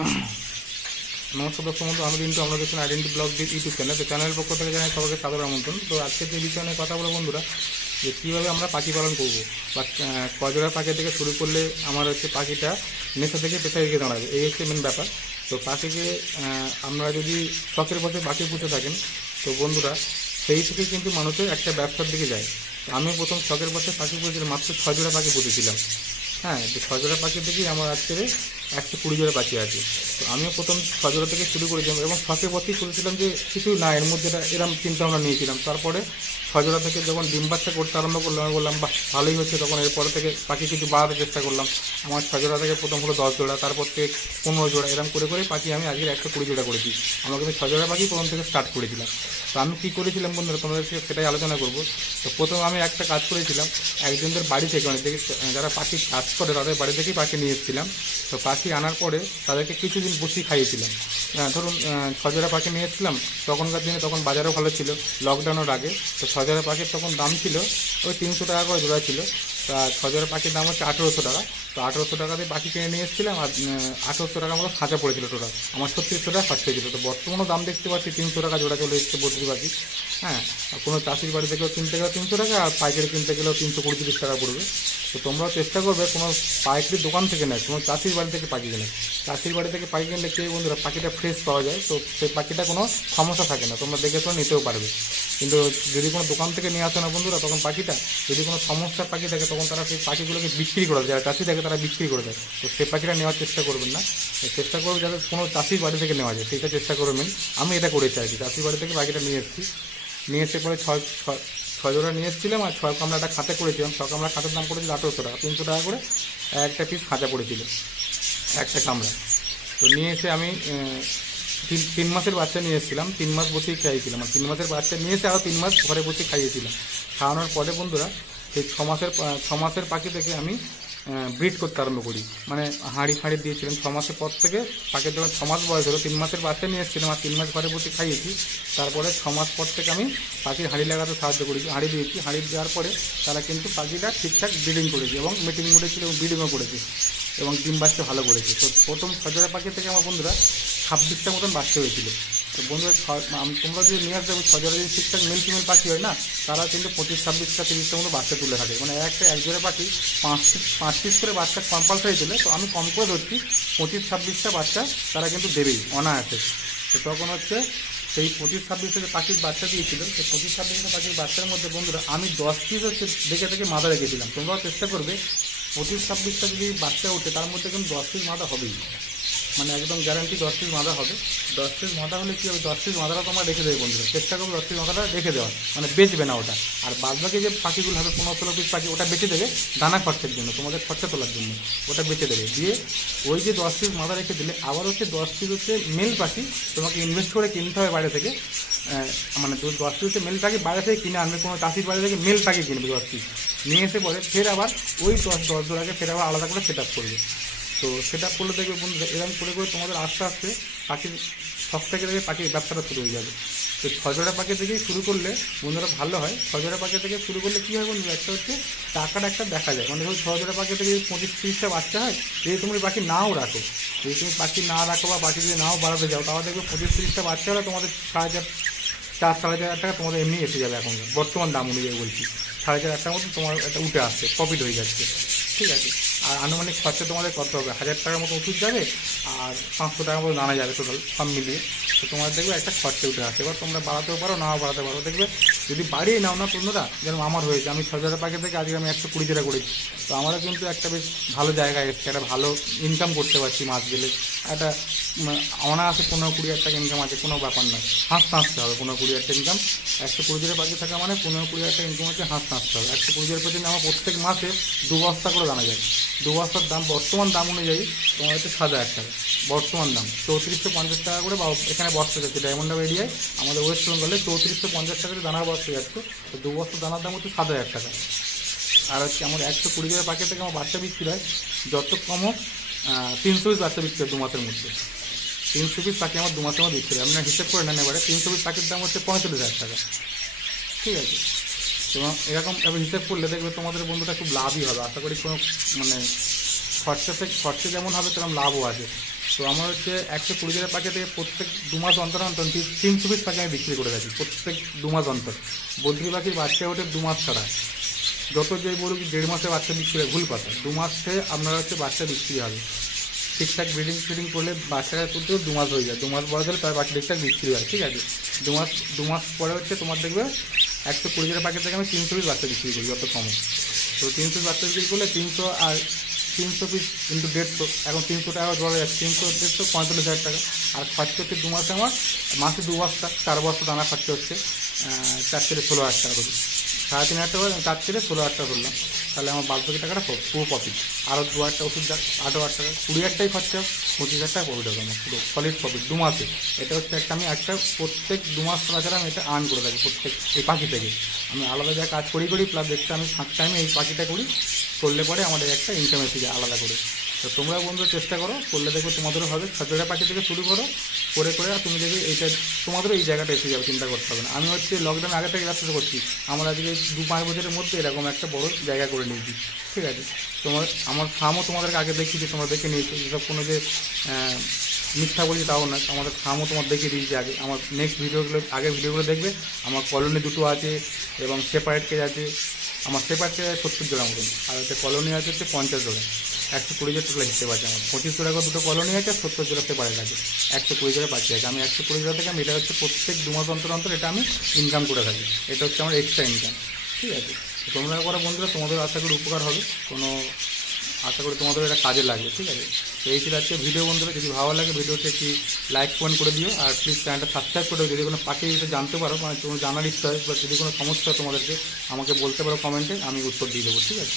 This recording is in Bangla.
নমস্কার দর্শক বন্ধু, আমি কিন্তু আমরা দেখছেন আইডেন্টি ব্লগ ইউটিউব চ্যানেল। তো চ্যানেলের পক্ষ থেকে জানাই সবাইকে সাদর আমন্ত্রণ। তো আজকে যে বিষয় নিয়ে কথা বলবো বন্ধুরা, যে কীভাবে আমরা পাখি পালন করব বা কজোড়া পাখি থেকে শুরু করলে আমার হচ্ছে পাখিটা নেশা থেকে পেশায় এগিয়ে দাঁড়াবে, এই হচ্ছে মেন ব্যাপার। তো পাখিকে আমরা যদি শখের বসে পাখি পুষে থাকেন তো বন্ধুরা, সেই থেকে কিন্তু মানুষের একটা ব্যবসার দিকে যায়। তো আমি প্রথম শখের বসে পাখি পুষেছিলাম, মাত্র 6 জোড়া পাখি পুষেছিলাম। হ্যাঁ, তো 6 জোড়া পাখি থেকেই আমার আজকে 120 জোড়া পাখি আছে। তো আমিও প্রথম 6 জোড়া থেকে শুরু করেছিলাম এবং শখে বসেই করেছিলাম যে কিছু না, এর মধ্যে এরকম চিন্তা ভাবনা নিয়েছিলাম। তারপরে 6 জোড়া থেকে যখন ডিম বাচ্চা করতে আরম্ভ করলাম, আমি বললাম বাহ ভালোই হচ্ছে। তখন এরপরে থেকে পাখি কিছু বাড়াতে চেষ্টা করলাম। আমার 6 জোড়া থেকে প্রথম হলো 10 জোড়া, তারপর থেকে 15 জোড়া, এরকম করে করে পাখি আমি আজকে 120 জোড়া করেছি। আমাকে আমি 6 জোড়া পাখি প্রথম থেকে স্টার্ট করেছিলাম। তো আমি কী করেছিলাম বন্ধুরা, তোমাদের সাথে সেটাই আলোচনা করবো। তো প্রথম আমি একটা কাজ করেছিলাম, একজনদের বাড়ি থেকে মানে যারা পাখি কাজ করে তাদের বাড়ি থেকেই পাখি নিয়ে এসেছিলাম। তো পাখি আনার পরে তাদেরকে কিছুদিন বসি খাইয়েছিলাম। ধরুন 6 জোড়া পাখি নিয়ে এসেছিলাম, তখনকার দিনে তখন বাজারও ভালো ছিল, লকডাউনের আগে। তো 6 জোড়া পাখির তখন দাম ছিল ওই 300 টাকা করে জোড়া ছিল। তা 6 জোড়া পাখির দাম হচ্ছে 1800 টাকা। তো 1800 টাকা দিয়ে পাখি কিনে নিয়ে এসেছিলাম, আর 1800 টাকা মতো খাঁচা পড়েছিল টোটাল। আমার 3600 টাকা খরচা ছিল। তো বর্তমানেও দাম দেখতে পাচ্ছি 300 টাকা জোড়া চলে এসেছে বদ্রি পাখি। হ্যাঁ, কোনো চাষির বাড়ি থেকেও কিনতে গেলেও 300 টাকা, আর পাইকারি কিনতে গেলেও 320-30 টাকা পড়বে। তো তোমরাও চেষ্টা করবে কোনো পাইকারি দোকান থেকে নেয়, কোনো চাষির বাড়ি থেকে পাখি কেনে। চাষির বাড়ি থেকে পাখি কিনলে কে বন্ধুরা, পাখিটা ফ্রেশ পাওয়া যায়। তো সেই পাখিটা কোনো সমস্যা থাকে না, তোমরা দেখে শুনে নিতেও পারবে। কিন্তু যদি কোনো দোকান থেকে নিয়ে আসে না বন্ধুরা, তখন পাখিটা যদি কোনো সমস্যার পাখি থাকে তখন তারা সেই পাখিগুলোকে বিক্রি করে দেয়, যারা চাষি থাকে তারা বিক্রি করে দেয়। তো সেই পাখিটা নেওয়ার চেষ্টা করবেন না, চেষ্টা করবে যাতে কোনো চাষির বাড়ি থেকে নেওয়া যায় সেইটা চেষ্টা করবেন। আমি এটা করেছি আর কি, চাষির বাড়ি থেকে পাখিটা নিয়ে এসেছি। নিয়ে এসে পরে 6 জোড়া নিয়ে এসেছিলাম, আর 6 কামড়াটা খাঁচা করেছিলাম। 6 কামড়া খাঁচার দাম পড়েছিল 1800 টাকা, 300 টাকা করে একটা পিস খাঁচা পড়েছিল একটা কামড়া। তো নিয়ে এসে আমি 3 মাসের বাচ্চা নিয়ে এসেছিলাম, 3 মাস বসেই খাইয়েছিলাম। আর 3 মাসের বাচ্চা নিয়ে এসে আরও 3 মাস ঘরে বসে খাইয়েছিলাম। খাওয়ানোর পরে বন্ধুরা সেই 6 মাসের পাখি থেকে আমি ব্রিড করতে আরম্ভ করি, মানে হাঁড়ি ফাঁড়ি দিয়েছিলাম। 6 মাসের পর থেকে পাখির যখন 6 মাস বয়স হলো, 3 মাসের বাচ্চা নিয়ে এসেছিলাম আর 3 মাস ঘরে বসে খাইয়েছি। তারপরে 6 মাস পর থেকে আমি পাখির হাঁড়ি লাগাতে সাহায্য করেছি, হাঁড়ি দিয়েছি। হাঁড়ি দেওয়ার পরে তারা কিন্তু পাখিটা ঠিকঠাক ব্রিডিং করেছে এবং মিটিং মোডে ছিল এবং ব্রিডিংও করেছে এবং ডিম বাচ্চা ভালো করেছে। তো প্রথম 6 জোড়া পাখি থেকে আমার বন্ধুরা 26টা মতন বাচ্চা হয়েছিল। তো বন্ধুরা তোমরা যদি নিয়ে আসবে 6 জোড়া যদি ঠিকঠাক মেল ফিমেল পাখি হয় না, তারা কিন্তু 25-26টা 30টা মতো বাচ্চা তুলে থাকে। মানে এক জোড়া পাখি 5 পিস করে বাচ্চা কম্পালসারি তুলে। তো আমি কম করে ধরছি 25-26টা বাচ্চা তারা কিন্তু দেবেই অনায়াসে। তো তখন হচ্ছে সেই 25-26টা পাখির বাচ্চা দিয়েছিল, সেই 25-26টা পাখির বাচ্চার মধ্যে বন্ধুরা আমি 10 পিস হচ্ছে দেখে মাথা রেখেছিলাম। তোমরাও চেষ্টা করবে 25-26টা যদি বাচ্চা ওঠে তার মধ্যে কিন্তু 10 পিস মাথা হবেই, মানে একদম গ্যারান্টি 10 পিস মাথা হবে। 10 পিস মাথা হলে কী হবে, 10 পিস মাথাটা তোমরা রেখে দেবে বন্ধুরা, চেষ্টা করবে 10 পিস মাথাটা রেখে দেওয়ার, মানে বেচবে না ওটা। আর বাদবাকি যে পাখিগুলো হবে 15-16 পিস পাখি, ওটা বেঁচে দেবে দানা খরচের জন্য, তোমাদের খরচা তোলার জন্য ওটা বেঁচে দেবে। দিয়ে ওই যে 10 পিস মাথা রেখে দিলে আবার হচ্ছে 10 পিস হচ্ছে মেল পাখি তোমাকে ইনভেস্ট করে কিনতে হবে বাইরে থেকে। মানে 10 পিস হচ্ছে মেল পাখি বাইরে থেকে কিনে আনবে, কোনো চাষির বাইরে থেকে মেল পাখি কিনবে 10 পিস, নিয়ে এসে পরে ফের আবার ওই 10 জোড়াকে ফের আবার আলাদা করে সেট আপ করবে। তো সেটা করলে দেখবে বন্ধুরা এরকম করে করে তোমাদের আস্তে আস্তে পাখির শখ থেকে দেখে পাখির ব্যবসাটা শুরু হয়ে যাবে। তো 6 জোড়া পাখি থেকেই শুরু করলে বন্ধুরা ভালো হয়। 6 জোড়া পাখি থেকে শুরু করলে কী হয় বন্ধুরা, একটা হচ্ছে টাকাটা একটা দেখা যায়। মানে ধরো 6 জোড়া পাখি থেকে 25-30টা বাচ্চা হয়, যদি তুমি পাখি নাও রাখো, যদি তুমি পাখি না রাখো বা পাখি যদি নাও বাড়াতে যাও, তাহলে দেখবে 25-30টা বাচ্চা হলে তোমাদের 4,500 টাকা তোমাদের এমনি এসে যাবে। এখন বর্তমান দাম অনুযায়ী বলছি 4,500 টাকার মতো তোমার একটা উঠে আসছে, প্রফিট হয়ে যাচ্ছে, ঠিক আছে। আর আনুমানিক খরচা তোমাদের কত হবে, 1000 টাকার মতো ওষুধ যাবে আর 500 টাকার মতো দানা যাবে টোটাল সব মিলিয়ে। তো তোমার দেখবে একটা খরচা উঠে আসে। এবার তোমরা বাড়াতেও পারো নাও বাড়াতে পারো, দেখবে যদি বাড়িয়ে নাও না বন্ধুরা, যেমন আমার হয়েছে, আমি 6 জোড়া পাখি থেকে আজকে আমি 120 জোড়া করেছি। তো আমারও কিন্তু একটা বেশ ভালো জায়গায় এসছে, একটা ভালো ইনকাম করতে পারছি মাস গেলে। একটা অনায়াসে 15-20 টাকা ইনকাম আছে, কোনো ব্যাপার নয়। হাসতে হবে 15-20 টাকা ইনকাম। 120 জোড়া পাখি থাকা মানে 15-20 টাকা ইনকাম হচ্ছে, হাসতে হবে। 120 জোড়া পাখি আমার প্রত্যেক মাসে 2 বস্তা করে দানা যায়। 2 বস্তার দাম বর্তমান দাম অনুযায়ী তোমার হচ্ছে 7,000 টাকা বর্তমান দাম। 3450 টাকা করে এখানে বস্তা যাচ্ছে ডায়মন্ড হারবার এরিয়ায়, আমাদের ওয়েস্ট বেঙ্গলে 3450 টাকা করে দানার বস্তা যাচ্ছে। তো 2 বস্তা দানার দাম হচ্ছে 7,000 টাকা। আর হচ্ছে আমার 120 জোড়া পাখি থেকে আমার বাচ্চা বিক্রি হয় যত কম হোক 300 পিস বাচ্চা বিক্রি হয় 2 মাসের মধ্যে। 300 পিস পাখি আমার 2 মাসের মধ্যে বিক্রি হয়। আপনার হিসেব করে নেন এবারে 300 পিস পাখির দাম হচ্ছে 45,000 টাকা, ঠিক আছে। এবং এরকম হিসেব করলে দেখবে তোমাদের বন্ধুটা খুব লাভই হবে। আশা করি কোনো মানে খরচা যেমন হবে তেমন লাভও আছে। তো আমার হচ্ছে 120 জোড়া পাখি থেকে প্রত্যেক 2 মাস অন্তর অন্তর 300 পিস পাখি আমি বিক্রি করে থাকি প্রত্যেক 2 মাস অন্তর। বদ্রি পাখির বাচ্চা ওঠে 2 মাস ছাড়া, যত যে বলুক 1.5 মাসে বাচ্চা বিক্রি হয়, ভুল কথা, 2 মাসে আপনার হচ্ছে বাচ্চা বিক্রি হবে। ঠিকঠাক ব্রিডিং ফিডিং করলে বাচ্চাটা তুলতেও 2 মাস হয়ে যায়, 2 মাস বড় হলে তার বাচ্চা ঠিকঠাক বিক্রি হয়, ঠিক আছে। 2 মাস পরে হচ্ছে তোমার দেখবে 120 জোড়া পাখি থেকে আমি 300 পিস বাচ্চা বিক্রি করি, যত কমে। তো 300 পিস বাচ্চা বিক্রি করলে 300 আর 300 পিস কিন্তু 150, এখন 300 টাকা ধরা যাচ্ছে, 300 150 45,000 টাকা। আর খরচা হচ্ছে 2 মাসে আমার মাসে 2 বস্তা 4 বস্তা দানা খরচা হচ্ছে 4 থেকে 16,000 টাকা করে, 3,500 টাকা 4 থেকে 16,000 টাকা করলাম, তাহলে আমার বাদ বাকি টাকাটা পুরো প্রফিট। আরও 2,000 টাকা ওষুধ যাক, 8,000 টাকা, 20,000 টাকাই খরচা, 25,000 টাকা প্রফিট হবে আমার পুরো সলিড প্রফিট 2 মাসে। এটা হচ্ছে আমি প্রত্যেক 2 মাস ছাড়া আমি এটা আর্ন করে থাকি প্রত্যেক এই পাখি থেকে। আমি আলাদা যা কাজ করি প্লাস দেখতে আমি ফাঁক টাইমে এই পাখিটা করি, করলে পরে আমাদের একটা ইনকাম এসে যায় আলাদা করে। তো তোমরা বন্ধুরা চেষ্টা করো, করলে দেখো তোমাদেরও হবে। 6 জোড়া পাখি থেকে শুরু করো, করে তুমি দেখবে এইটা তোমাদেরও এই জায়গাটা এসে যাবে, চিন্তা করতে হবে না। আমি হচ্ছে লকডাউন আগে থেকে ব্যবসা করছি, আমরা আজকে 2-5 বছরের মধ্যে এরকম একটা বড় জায়গা করে নিয়েছি, ঠিক আছে। আমার ফার্মও তোমাদেরকে আগে দেখিয়েছি, তোমরা দেখে নিয়েছো, যেসব কোনো যে মিথ্যা বলছি তাও না, আমাদের ফার্মও তোমার দেখিয়ে দিয়েছি আগে। আমার নেক্সট আগের ভিডিওগুলো দেখবে, আমার কলোনি 2টো আছে এবং সেপারেট কেজ আছে। আমার সেপারেট কেজ 70 জোড়া মতন, আর হচ্ছে কলোনি আছে হচ্ছে 50 জোড়া, 120 জোড়া টোটাল হিসেবে আছে আমার। 25 জোড়া করে 2টো কলোনি আছে, 70 জোড়া সেপারেট আছে, 120 জোড়া পাখি আছে। আমি 120 জোড়া থেকে আমি এটা হচ্ছে প্রত্যেক 2 মাস অন্তর অন্তর এটা আমি ইনকাম করে থাকি, এটা হচ্ছে আমার এক্সট্রা ইনকাম, ঠিক আছে। তোমরা করো বন্ধুরা, তোমাদের আশা করি উপকার হবে, আশা করি তোমাদের এটা কাজে লাগবে, ঠিক আছে। তো এই ছিল আজকে ভিডিও বন্ধুরা, যদি ভালো লাগে ভিডিওতে একটি লাইক কমেন্ট করে দিও, আর প্লিজ চ্যানেলটা সাবস্ক্রাইব করে দিও। যদি কোনো পাখি বিষয়ে জানতে পারো, মানে তোমার জানার ইচ্ছা হয় বা যদি কোনো সমস্যা তোমাদেরকে আমাকে বলতে পারো কমেন্টে, আমি উত্তর দিয়ে দেবো, ঠিক আছে।